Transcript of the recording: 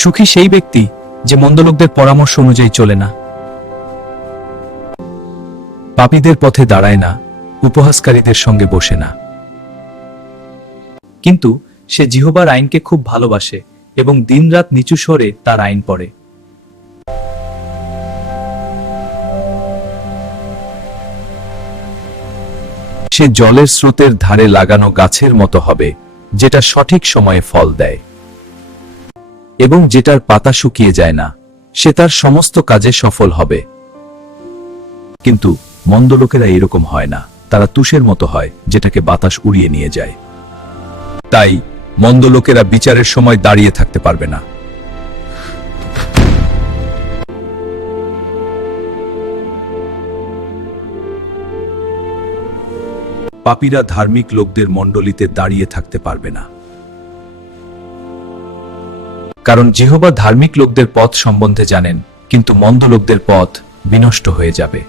সুখী সেই ব্যক্তি যে মন্দ লোকদের পরামর্শ অনুযায়ী চলে না, পাপীদের পথে দাঁড়ায় না, উপহাসকারীদের সঙ্গে বসে না, কিন্তু সে জিহ্বার আইনকে খুব ভালোবাসে এবং দিনরাত নিচু স্বরে তার আইন পড়ে। সে জলের স্রোতের ধারে লাগানো গাছের মতো হবে, যেটা সঠিক সময়ে ফল দেয় এবং যেটার পাতা শুকিয়ে যায় না। সে তার সমস্ত কাজে সফল হবে। কিন্তু মন্দ লোকেরা এরকম হয় না, তারা তুষের মতো হয়, যেটাকে বাতাস উড়িয়ে নিয়ে যায়। তাই মন্দ লোকেরা বিচারের সময় দাঁড়িয়ে থাকতে পারবে না। পাপীরা ধার্মিক লোকদের মণ্ডলীতে দাঁড়িয়ে থাকতে পারবে না, কারণ জিহ্বা ধার্মিক লোকদের পথ সম্বন্ধে জানেন, কিন্তু মন্দ লোকদের পথ বিনষ্ট হয়ে যাবে।